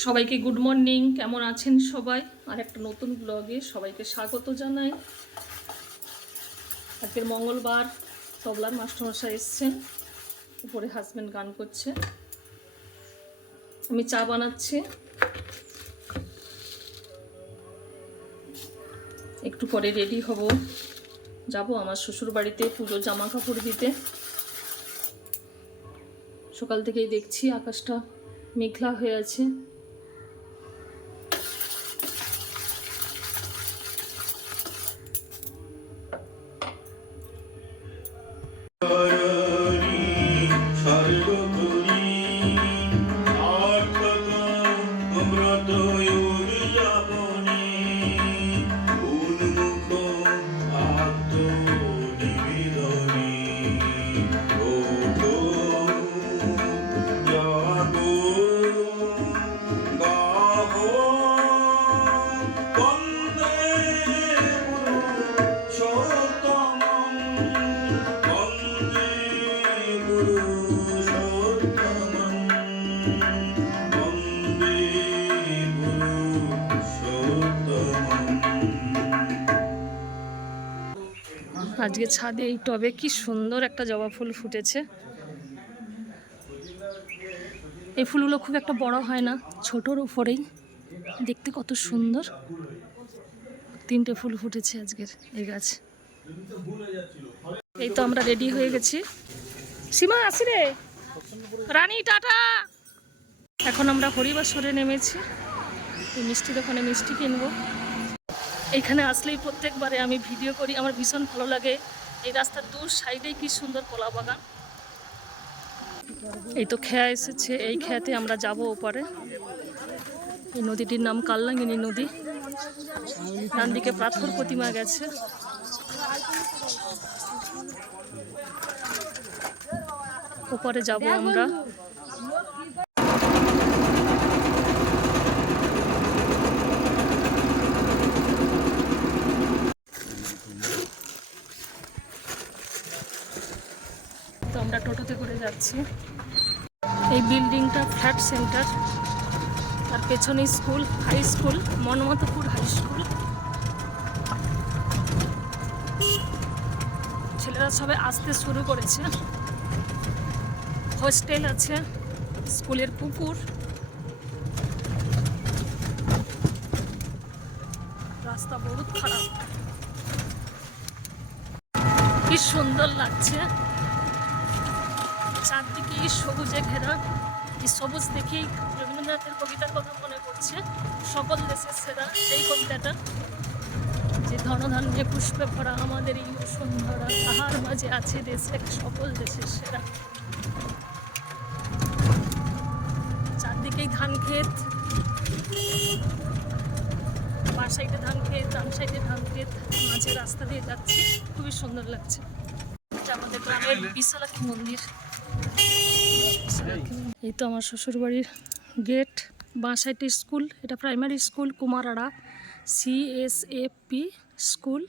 সবাইকে good morning. কেমন আছেন সবাই? আর একটা নতুন ব্লগে সবাইকে স্বাগত জানাই। আজকের মঙ্গলবার, তবলার মাস্টারমশাই এসছেন, উপরে হাজব্যান্ড গান করছে, আমি চা বানাচ্ছি। একটু পরে রেডি হব, যাব আমার শ্বশুর বাড়িতে পুজোর জামা কাপড় দিতে। সকাল থেকেই দেখছি আকাশটা মেঘলা হয়ে আছে। আজকে ছাদে এই টবে কি সুন্দর একটা জবা ফুল ফুটেছে। এই ফুলগুলো খুব একটা বড় হয় না, ছোটোর উপরেই, দেখতে কত সুন্দর। 3টে ফুল ফুটেছে আজকের এই গাছ। এই তো আমরা রেডি হয়ে গেছি। সীমা আসি রে, রানী টাটা। এখন আমরা হরিবাসরে নেমেছি, এই মিষ্টির দোকানে মিষ্টি কিনবো। এইখানে আসলেই প্রত্যেকবারে আমি ভিডিও করি, আমার ভীষণ ভালো লাগে। এই রাস্তার দূর সাইডেই কি সুন্দর কলা বাগান। এই তো খেয়া এসেছে, এই খেয়াতে আমরা যাব ওপারে। এই নদীটির নাম কাল্লাঙ্গিনী নদী। ডান দিকে পাথর প্রতিমা গেছে। ওপারে যাব আমরা। তো আমরা টোটোতে করে যাচ্ছি। এই বিল্ডিংটা ফ্ল্যাট সেন্টার, তার পেছনে school, high school, Manmathpur high school. ছেলেরা সবাই আসতে শুরু করেছে। হোস্টেল আছে, স্কুলের পুকুর, রাস্তা বহুত খারাপ। কি সুন্দর লাগছে, চারদিকে সবুজে ঘেরা। এই সবুজ দেখেই রবীন্দ্রনাথের কবিতার কথা মনে পড়ছে, সকল দেশের সেরা। এই কবিতাটা যে ধনধান্যে পুষ্পে ভরা আমাদের এই বসুন্ধরা, তাহার মাঝে আছে দেশ এক সকল দেশের সেরা। চারদিকেই ধান ক্ষেত, বাঁ সাইডে ধান ক্ষেত, ডান সাইডে ধান ক্ষেত, মাঝে রাস্তা দিয়ে যাচ্ছি, খুবই সুন্দর লাগছে। আমাদের গ্রামের বিশালাক্ষী মন্দির। এই তো আমার শ্বশুরবাড়ির গেট, বাঁ সাইডে স্কুল, এটা প্রাইমারি স্কুল, কুমারাড়া CSFP স্কুল।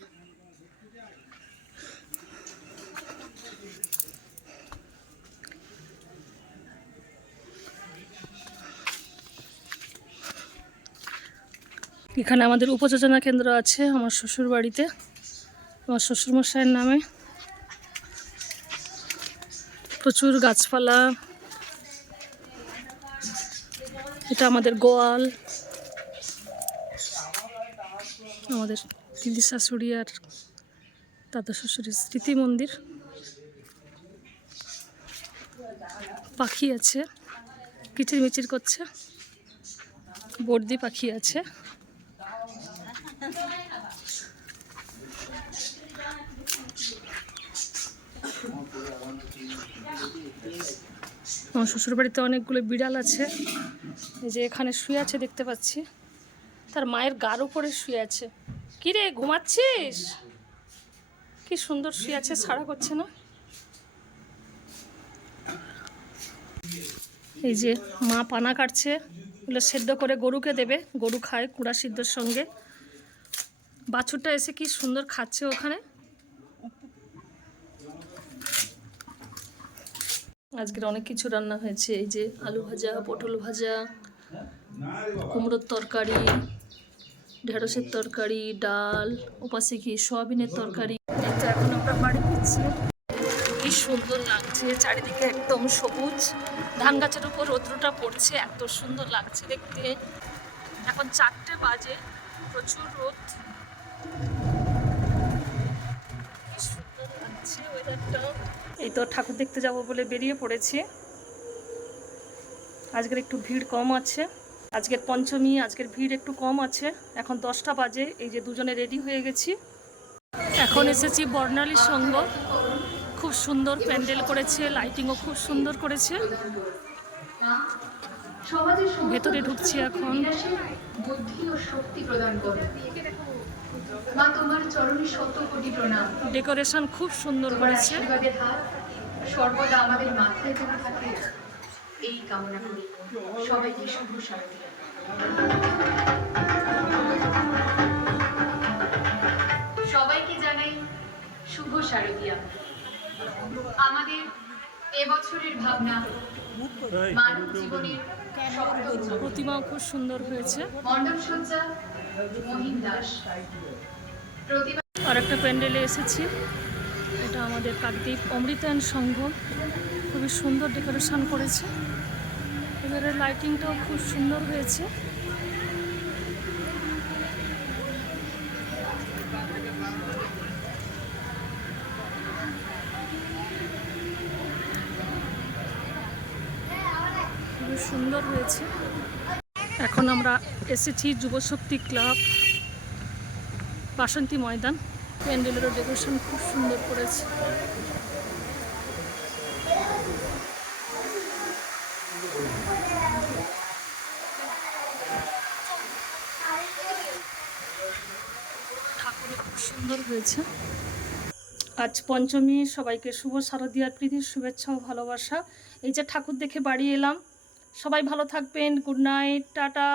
এখানে আমাদের উপযোজনা কেন্দ্র আছে আমার শ্বশুর বাড়িতে, আমার শ্বশুরমশাইয়ের নামে। প্রচুর গাছপালা। এটা আমাদের গোয়াল, আমাদের দিদি শাশুড়ি আর দাদা শ্বশুরের স্মৃতি মন্দির। পাখি আছে, কিচিরমিচির করছে, বর্দি পাখি আছে। আমার শ্বশুরবাড়িতে অনেকগুলো বিড়াল আছে। এই যে এখানে শুয়ে আছে দেখতে পাচ্ছি, তার মায়ের গার উপরে শুয়ে আছে। কি রে, ঘুমাচ্ছিস? কি সুন্দর শুয়ে আছে, ছাড়া করছে না। এই যে মা পানা কাটছে, এগুলো সেদ্ধ করে গরুকে দেবে, গরু খায় কুড়া সিদ্ধর সঙ্গে। বাছুরটা এসে কি সুন্দর খাচ্ছে ওখানে। আজকের অনেক কিছু রান্না হয়েছে, এই যে আলু ভাজা, পটল ভাজা, কুমড়োর তরকারি, ঢেঁড়সের তরকারি, ডাল, ওপাশে কি সয়াবিনের তরকারি। এই তো এখন আমরা বাড়ি ফিরছি। কি সুন্দর লাগছে, চারিদিকে একদম সবুজ, ধান গাছের উপর রৌদ্রটা পড়ছে, এত সুন্দর লাগছে দেখতে। এখন 4টে বাজে, প্রচুর রোদ। কি সুন্দর লাগছে ওয়েদারটা। এই তো ঠাকুর দেখতে যাব বলে বেরিয়ে পড়েছি। আজকের একটু ভিড় কম আছে, আজকের পঞ্চমী, আজকের ভিড় একটু কম আছে। এখন 10টা বাজে, এই যে দুজনে রেডি হয়ে গেছি। এখন এসেছি বর্ণালী সংঘ, খুব সুন্দর প্যান্ডেল করেছে, লাইটিংও খুব সুন্দর করেছে। ভেতরে ঢুকছি এখন। বুদ্ধি ও শক্তি প্রদান করো মা, তোমার চরণে শত কোটি প্রণাম। ডেকোরেশন খুব সুন্দর করেছে। আশীর্বাদের হাত সর্বদা আমাদের মাথায় যেন থাকে, এই কামনা করি। সবাইকে শুভ শারদীয়া। সবাইকে জানাই শুভ শারদীয়া। আমাদের এবছরের ভাবনা মানব জীবনের প্রতিমাও খুব সুন্দর হয়েছে। মণ্ডপ সজ্জা মহিম দাস। আর একটা প্যান্ডেলে এসেছি, এটা আমাদের কাকদ্বীপ অমৃতায়ন সংঘ, খুবই সুন্দর ডেকোরেশন করেছে। এবারে লাইটিংটাও খুব সুন্দর হয়েছে। খুবই সুন্দর হয়েছে। এখন আমরা এসেছি যুবশক্তি ক্লাব, বাসন্তী ময়দান। প্যান্ডেলেরও ডেকোরেশন খুব সুন্দর করেছে। ঠাকুরও খুব সুন্দর হয়েছে। আজ পঞ্চমী, সবাইকে শুভ শারদীয়ার প্রীতির শুভেচ্ছা ও ভালোবাসা। এই যে ঠাকুর দেখে বাড়ি এলাম, সবাই ভালো থাকবেন। Good night, tata.